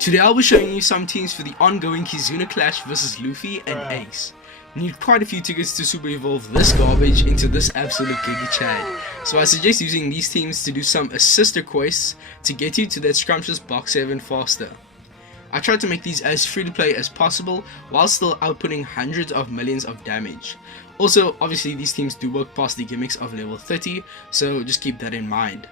Today I'll be showing you some teams for the ongoing Kizuna clash versus Luffy and Ace. You need quite a few tickets to super evolve this garbage into this absolute Gigi Chad. So I suggest using these teams to do some assister quests to get you to that scrumptious box 7 faster. I tried to make these as free to play as possible while still outputting hundreds of millions of damage. Also, obviously these teams do work past the gimmicks of level 30, so just keep that in mind.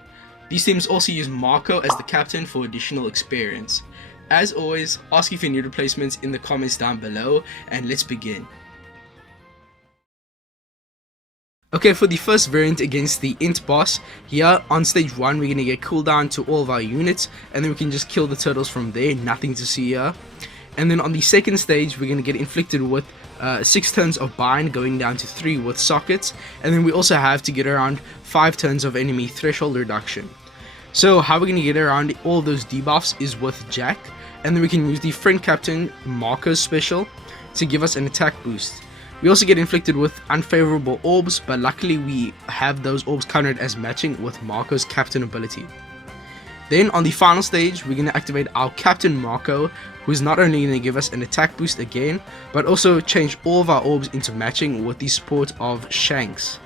These teams also use Marco as the captain for additional experience. As always, ask if you need replacements in the comments down below, and let's begin. Okay, for the first variant against the Int boss, here on stage 1 we're gonna get cooldown to all of our units, and then we can just kill the turtles from there, nothing to see here. And then on the second stage we're gonna get inflicted with 6 turns of bind going down to 3 with sockets, and then we also have to get around 5 turns of enemy threshold reduction. So how we're gonna get around all those debuffs is with Jack, and then we can use the friend captain Marco's special to give us an attack boost. We also get inflicted with unfavorable orbs, but luckily we have those orbs counted as matching with Marco's captain ability. Then on the final stage we're going to activate our captain Marco, who is not only going to give us an attack boost again, but also change all of our orbs into matching with the support of Shanks.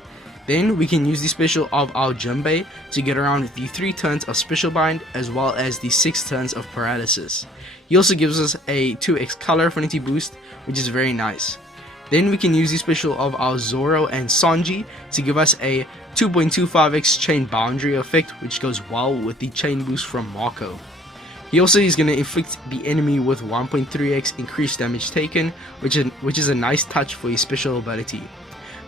Then we can use the special of our Jinbei to get around the 3 turns of special bind as well as the 6 turns of paralysis. He also gives us a 2x color affinity boost, which is very nice. Then we can use the special of our Zoro and Sanji to give us a 2.25x chain boundary effect, which goes well with the chain boost from Marco. He also is going to inflict the enemy with 1.3x increased damage taken, which is a nice touch for his special ability.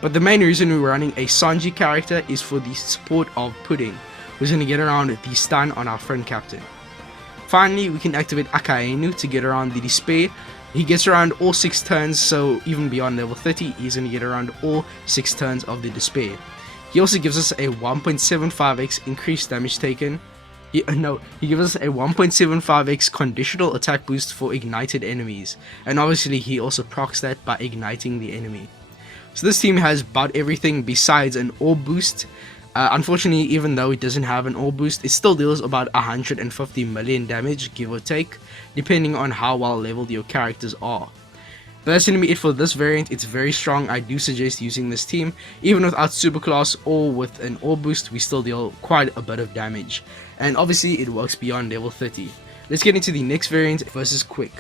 But the main reason we're running a Sanji character is for the support of Pudding, who's going to get around the stun on our friend captain. Finally, we can activate Akainu to get around the despair. He gets around all 6 turns, so even beyond level 30 he's going to get around all 6 turns of the despair. He also gives us a 1.75x increased damage taken. He gives us a 1.75x conditional attack boost for ignited enemies, and obviously he also procs that by igniting the enemy. So this team has about everything besides an orb boost. Unfortunately, even though it doesn't have an orb boost, it still deals about 150 million damage, give or take, depending on how well leveled your characters are. But that's going to be it for this variant. It's very strong. I do suggest using this team. Even without superclass or with an orb boost, we still deal quite a bit of damage. And obviously it works beyond level 30. Let's get into the next variant versus Quick.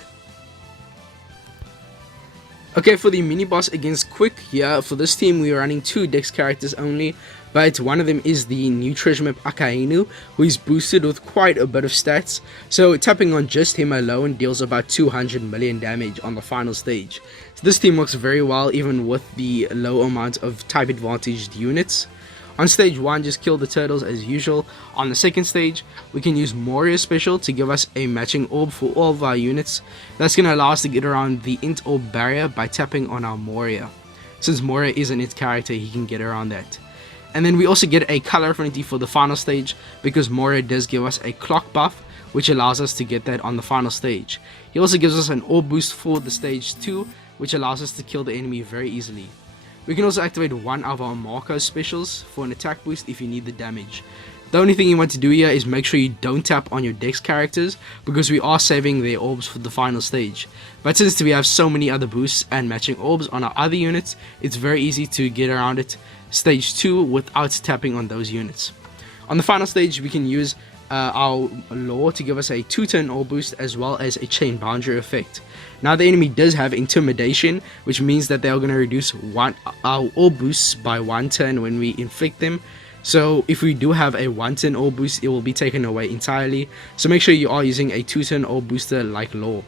Okay, for the mini boss against Quick here, for this team we are running 2 Dex characters only, but one of them is the new treasure map Akainu, who is boosted with quite a bit of stats, so tapping on just him alone deals about 200 million damage on the final stage. So this team works very well even with the low amount of type advantaged units. On stage 1, just kill the turtles as usual. On the second stage, we can use Moria's special to give us a matching orb for all of our units. That's going to allow us to get around the int orb barrier by tapping on our Moria. Since Moria is an int character, he can get around that. And then we also get a color affinity for the final stage because Moria does give us a clock buff, which allows us to get that on the final stage. He also gives us an orb boost for the stage 2, which allows us to kill the enemy very easily. We can also activate one of our Marco specials for an attack boost if you need the damage. The only thing you want to do here is make sure you don't tap on your Dex characters because we are saving their orbs for the final stage. But since we have so many other boosts and matching orbs on our other units, it's very easy to get around it stage 2 without tapping on those units. On the final stage we can use our Law to give us a 2-turn orb boost as well as a chain boundary effect. Now the enemy does have intimidation, which means that they are going to reduce our orb boosts by 1 turn when we inflict them. So if we do have a 1-turn orb boost, it will be taken away entirely. So make sure you are using a 2-turn orb booster like Law.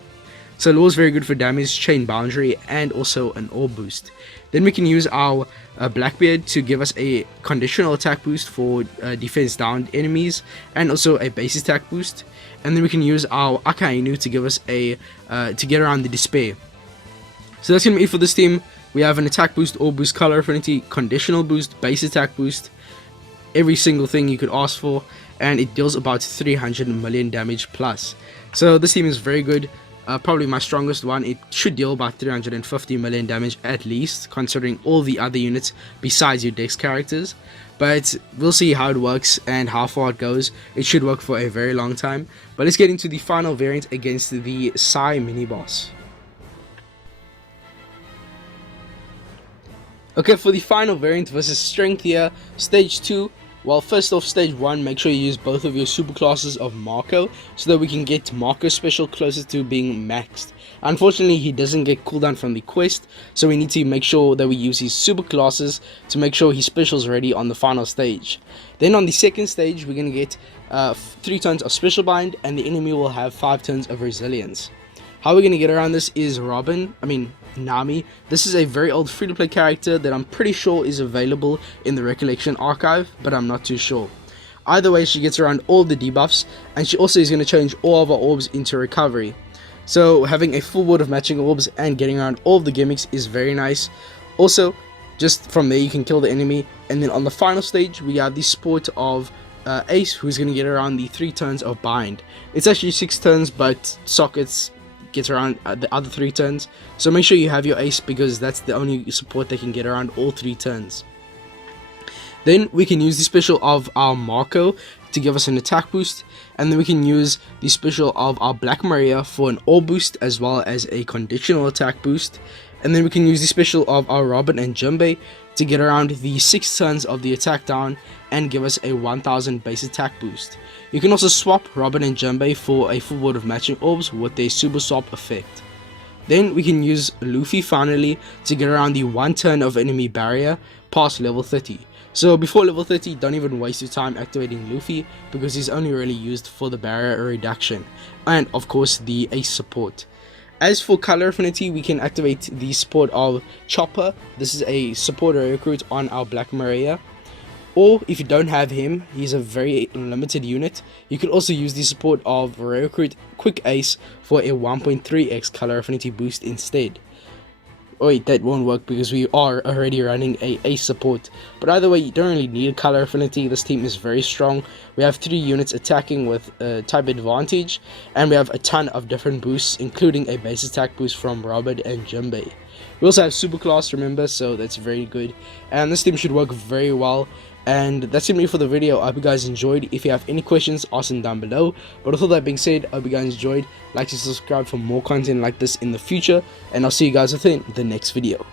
So Law is very good for damage, chain boundary, and also an orb boost. Then we can use our Blackbeard to give us a conditional attack boost for defense downed enemies, and also a base attack boost. And then we can use our Akainu to give us a to get around the despair. So that's gonna be it for this team. We have an attack boost, orb boost, color affinity, conditional boost, base attack boost, every single thing you could ask for, and it deals about 300 million damage plus. So this team is very good. Probably my strongest one. It should deal about 350 million damage at least, considering all the other units besides your Dex characters. but we'll see how it works and how far it goes. It should work for a very long time. But let's get into the final variant against the Sai mini boss. Okay, for the final variant versus strength here, stage 2. Well, first off, stage 1, make sure you use both of your super classes of Marco, so that we can get Marco's special closer to being maxed. Unfortunately, he doesn't get cooldown from the quest, so we need to make sure that we use his super classes to make sure his special's ready on the final stage. Then on the second stage, we're going to get 3 turns of special bind, and the enemy will have 5 turns of resilience. How we're going to get around this is Nami. This is a very old free-to-play character that I'm pretty sure is available in the Recollection archive, but I'm not too sure. Either way, she gets around all the debuffs, and she also is going to change all of our orbs into recovery. So having a full board of matching orbs and getting around all of the gimmicks is very nice. Also, just from there you can kill the enemy, and then on the final stage we have the support of Ace, who's going to get around the 3 turns of bind. It's actually 6 turns, but Sockets gets around the other 3 turns, so make sure you have your Ace because that's the only support that can get around all 3 turns. Then we can use the special of our Marco to give us an attack boost, and then we can use the special of our Black Maria for an orb boost as well as a conditional attack boost, and then we can use the special of our Robin and Jinbei to get around the 6 turns of the attack down and give us a 1000 base attack boost. You can also swap Robin and Jinbei for a full board of matching orbs with their super swap effect. Then we can use Luffy finally to get around the 1 turn of enemy barrier past level 30. So before level 30, don't even waste your time activating Luffy because he's only really used for the barrier reduction and of course the Ace support. As for color affinity, we can activate the support of Chopper. This is a support recruit on our Black Maria. Or if you don't have him, he's a very limited unit, you could also use the support of recruit Quick Ace for a 1.3x color affinity boost instead. Oh wait, that won't work because we are already running a Ace support. But either way, you don't really need a color affinity. This team is very strong. We have 3 units attacking with type advantage, and we have a ton of different boosts, including a base attack boost from Robert and Jinbei. We also have super class, remember, so that's very good. And this team should work very well. And that's it for the video. I hope you guys enjoyed. If you have any questions, ask them down below. But with all that being said, I hope you guys enjoyed. Like to subscribe for more content like this in the future, and I'll see you guys within the next video.